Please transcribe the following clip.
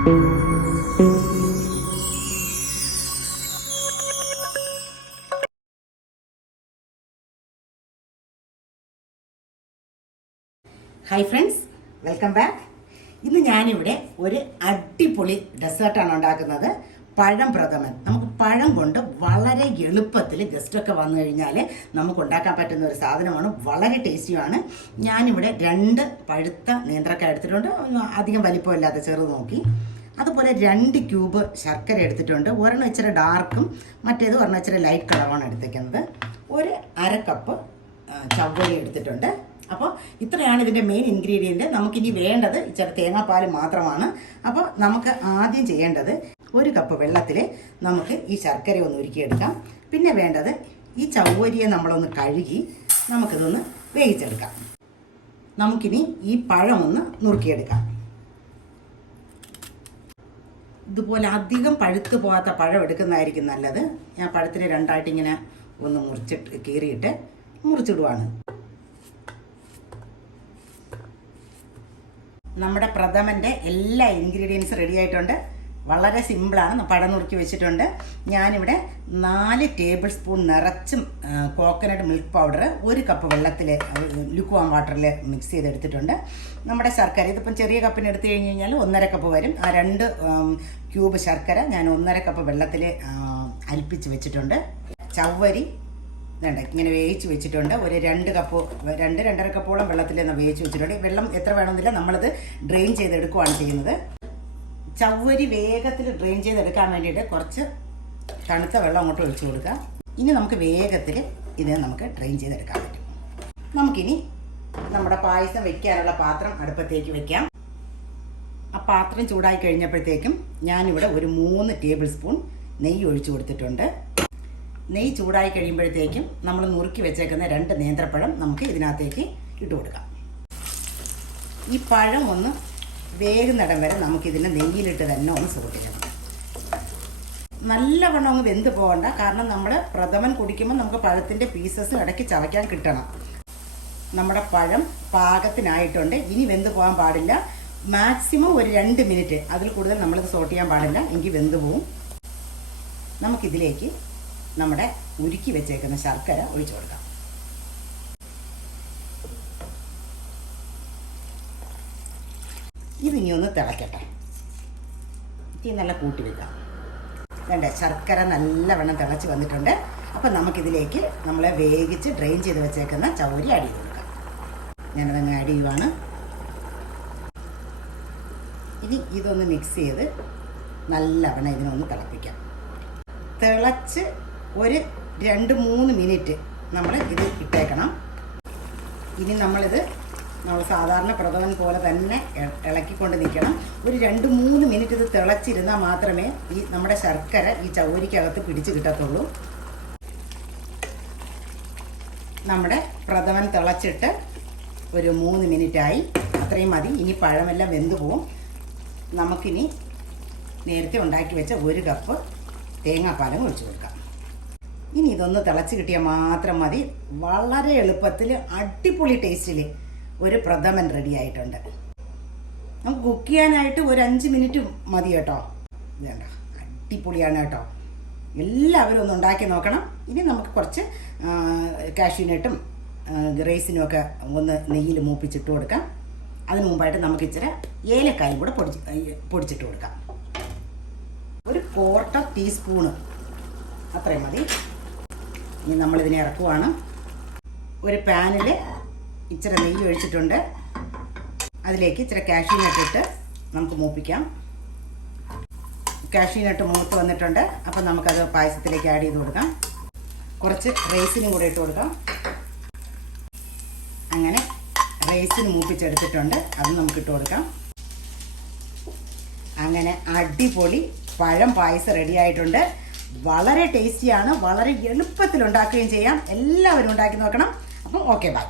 Hi friends, welcome back. ഇന്ന് ഞാനിവിടെ ഒരു അടിപൊളി ഡെസേർട്ടാണ് ഉണ്ടാക്കുന്നത്. പഴം പ്രഥമൻ. നമുക്ക് പഴം കൊണ്ട് വളരെ എളുപ്പത്തിൽ ഗസ്റ്റൊക്കെ വന്നു കഴിഞ്ഞാൽ നമുക്ക് ഉണ്ടാക്കാൻ പറ്റുന്ന ഒരു സാധനമാണ്. വളരെ ടേസ്റ്റിയാണ്. ഞാനിവിടെ 2 പഴുത്ത നേന്ത്രക്കായ എടുത്തിട്ടുണ്ട്. അധികം വലിപ്പമില്ലാത്ത ചെറുത് നോക്കി. അതുപോലെ 2 ക്യൂബ് ശർക്കര എടുത്തിട്ടുണ്ട്. ഒരെണ്ണം ഇച്ചിരി ഡാർക്കും മറ്റേത് ഒരെണ്ണം ഇച്ചിരി ലൈറ്റ് കളറാണ് എടുത്തേക്കുന്നത്. ഒരു 1/2 കപ്പ് ചവ്വരി എടുത്തിട്ടുണ്ട്. അപ്പോൾ ഇത്രയാണ് ഇതിൻ്റെ മെയിൻ ഇൻഗ്രീഡിയൻറ്റ്. നമുക്കിനി വേണ്ടത് ഇച്ചിരി തേങ്ങാപ്പാൽ മാത്രമാണ്. അപ്പോൾ നമുക്ക് ആദ്യം ചെയ്യേണ്ടത് 1 കപ്പ് വെള്ളത്തിൽ നമുക്ക് ഈ ശർക്കര ഒന്ന് ഉരുക്കിയെടുക്കാം. പിന്നെ വേണ്ടത് ഈ ചവ്വരിയെ നമ്മളൊന്ന് കഴുകി നമുക്കിതൊന്ന് വേവിച്ചെടുക്കാം. നമുക്കിനി ഈ പഴമൊന്ന് നുറുക്കിയെടുക്കാം. ഇതുപോലെ അധികം പഴുത്ത് പോകാത്ത പഴം എടുക്കുന്നതായിരിക്കും നല്ലത്. ഞാൻ പഴത്തിന് 2ആയിട്ട് ഇങ്ങനെ ഒന്ന് കീറിയിട്ട് മുറിച്ചിടുവാണ്. നമ്മുടെ പ്രഥമൻ്റെ എല്ലാ ഇൻഗ്രീഡിയൻസും റെഡി ആയിട്ടുണ്ട്. വളരെ സിമ്പിളാണ്. പഴം നുറുക്കി വെച്ചിട്ടുണ്ട്. ഞാനിവിടെ 4 ടേബിൾ സ്പൂൺ നിറച്ചും കോക്കനട്ട് മിൽക്ക് പൗഡർ 1 കപ്പ് വെള്ളത്തിൽ ലുക്വാം വാട്ടറിൽ മിക്സ് ചെയ്തെടുത്തിട്ടുണ്ട്. നമ്മുടെ ശർക്കര ഇതിപ്പം ചെറിയ കപ്പിന് എടുത്തു കഴിഞ്ഞ് കഴിഞ്ഞാൽ 1.5 കപ്പ് വരും. ആ 2 ക്യൂബ് ശർക്കര ഞാൻ 1.5 കപ്പ് വെള്ളത്തിൽ അലിപ്പിച്ച് വെച്ചിട്ടുണ്ട്. ചവ്വരി ഇങ്ങനെ വേവിച്ച് വെച്ചിട്ടുണ്ട്. ഒരു 2-2.5 കപ്പോളം വെള്ളത്തിൽ വേവിച്ച് വെച്ചിട്ടുണ്ട്. വെള്ളം എത്ര വേണമെന്നില്ല, നമ്മളത് ഡ്രെയിൻ ചെയ്തെടുക്കുകയാണ് ചെയ്യുന്നത്. ചവ്വരി വേഗത്തിൽ ഡ്രെയിൻ ചെയ്തെടുക്കാൻ വേണ്ടിയിട്ട് കുറച്ച് തണുത്ത വെള്ളം അങ്ങോട്ട് ഒഴിച്ചു കൊടുക്കുക. ഇനി നമുക്ക് വേഗത്തിൽ ഇത് നമുക്ക് ഡ്രെയിൻ ചെയ്തെടുക്കാൻ പറ്റും. നമുക്കിനി നമ്മുടെ പായസം വെക്കാനുള്ള പാത്രം അടുപ്പത്തേക്ക് വെക്കാം. ആ പാത്രം ചൂടായി കഴിഞ്ഞപ്പോഴത്തേക്കും ഞാനിവിടെ ഒരു 3 ടേബിൾ സ്പൂൺ നെയ്യ് ഒഴിച്ചു കൊടുത്തിട്ടുണ്ട്. നെയ്യ് ചൂടായി കഴിയുമ്പോഴത്തേക്കും നമ്മൾ നുറുക്കി വെച്ചേക്കുന്ന 2 നേന്ത്രപ്പഴം നമുക്ക് ഇതിനകത്തേക്ക് ഇട്ട് കൊടുക്കാം. ഈ പഴം ഒന്ന് വേകുന്നിടം വരെ നമുക്കിതിനെ നെയ്യിലിട്ട് തന്നെ ഒന്ന് സൂക്ഷിക്കണം. നല്ലവണ്ണം അങ്ങ് വെന്ത് പോകണ്ട. കാരണം നമ്മൾ പ്രഥമൻ കുടിക്കുമ്പോൾ നമുക്ക് പഴത്തിൻ്റെ പീസസ് ഇടയ്ക്ക് ചവയ്ക്കാൻ കിട്ടണം. നമ്മുടെ പഴം പാകത്തിനായിട്ടുണ്ട്. ഇനി വെന്ത് പോകാൻ പാടില്ല. മാക്സിമം ഒരു 2 മിനിറ്റ്, അതിൽ കൂടുതൽ നമ്മളിത് സോട്ട് ചെയ്യാൻ പാടില്ല, എങ്കിൽ വെന്ത് പോവും. നമുക്കിതിലേക്ക് നമ്മുടെ ഉരുക്കി വെച്ചേക്കുന്ന ശർക്കര ഒഴിച്ചു കൊടുക്കാം. ഇതിനി ഒന്ന് തിളക്കട്ടെ. തീ നല്ല കൂട്ടി വെക്കാം. വേണ്ട, ശർക്കര നല്ലവണ്ണം തിളച്ച് വന്നിട്ടുണ്ട്. അപ്പം നമുക്കിതിലേക്ക് നമ്മൾ വേവിച്ച് ഡ്രെയിൻ ചെയ്ത് വെച്ചേക്കുന്ന ചവ്വരി ആഡ് ചെയ്ത് കൊടുക്കാം. ഞാനതങ്ങ് ആഡ് ചെയ്യുവാണ്. ഇനി ഇതൊന്ന് മിക്സ് ചെയ്ത് നല്ലവണ്ണം ഇതിനൊന്ന് തിളപ്പിക്കാം. തിളച്ച് ഒരു 2-3 മിനിറ്റ് നമ്മൾ ഇത് ഇട്ടേക്കണം. ഇനി നമ്മൾ സാധാരണ പ്രഥമൻ പോലെ തന്നെ ഇളക്കിക്കൊണ്ട് നിൽക്കണം. ഒരു 2-3 മിനിറ്റ് ഇത് തിളച്ചിരുന്നാൽ മാത്രമേ ഈ നമ്മുടെ ശർക്കര ഈ ചവ്വരിക്കകത്ത് പിടിച്ച് കിട്ടത്തുള്ളൂ. നമ്മുടെ പ്രഥമൻ തിളച്ചിട്ട് ഒരു 3 മിനിറ്റായി. അത്രയും മതി. ഇനി പഴമെല്ലാം വെന്ത് പോവും. നമുക്കിനി നേരത്തെ ഉണ്ടാക്കി വെച്ച 1 കപ്പ് തേങ്ങാപ്പാലും ഒഴിച്ചു കൊടുക്കാം. ഇനി ഇതൊന്ന് തിളച്ച് കിട്ടിയാൽ മാത്രം മതി. വളരെ എളുപ്പത്തിൽ അടിപൊളി ടേസ്റ്റിൽ ഒരു പ്രഥമൻ റെഡി ആയിട്ടുണ്ട്. നമുക്ക് കുക്ക് ചെയ്യാനായിട്ട് ഒരു 5 മിനിറ്റ് മതി കേട്ടോ. വേണ്ട, അടിപൊളിയാണ് കേട്ടോ. എല്ലാവരും ഒന്ന് ഉണ്ടാക്കി നോക്കണം. ഇനി നമുക്ക് കുറച്ച് കാഷ്യൂനട്ടും റൈസിനും ഒക്കെ ഒന്ന് നെയ്യിൽ മൂപ്പിച്ചിട്ട് കൊടുക്കാം. അതിന് മുമ്പായിട്ട് നമുക്ക് ഇച്ചിരി ഏലക്കായും കൂടെ പൊടിച്ചിട്ട് കൊടുക്കാം. ഒരു 1/4 ടീസ്പൂണ് അത്രയും മതി. ഇനി നമ്മളിതിനെ ഇറക്കുവാണ്. ഒരു പാനിൽ ഇച്ചിരി നെയ്യ് ഒഴിച്ചിട്ടുണ്ട്. അതിലേക്ക് ഇച്ചിരി കാഷ്യൂനട്ട് ഇട്ട് നമുക്ക് മൂപ്പിക്കാം. കാഷ്യൂനട്ട് മൂത്ത് വന്നിട്ടുണ്ട്. അപ്പം നമുക്കത് പായസത്തിലേക്ക് ആഡ് ചെയ്ത് കൊടുക്കാം. കുറച്ച് റൈസിനും കൂടെ ഇട്ട് കൊടുക്കാം. അങ്ങനെ റൈസിന് മൂപ്പിച്ചെടുത്തിട്ടുണ്ട്. അത് നമുക്കിട്ട് കൊടുക്കാം. അങ്ങനെ അടിപൊളി പഴം പായസം റെഡി ആയിട്ടുണ്ട്. വളരെ ടേസ്റ്റിയാണ്. വളരെ എളുപ്പത്തിൽ ഉണ്ടാക്കുകയും ചെയ്യാം. എല്ലാവരും ഉണ്ടാക്കി നോക്കണം. അപ്പം ഓക്കെ, ബൈ.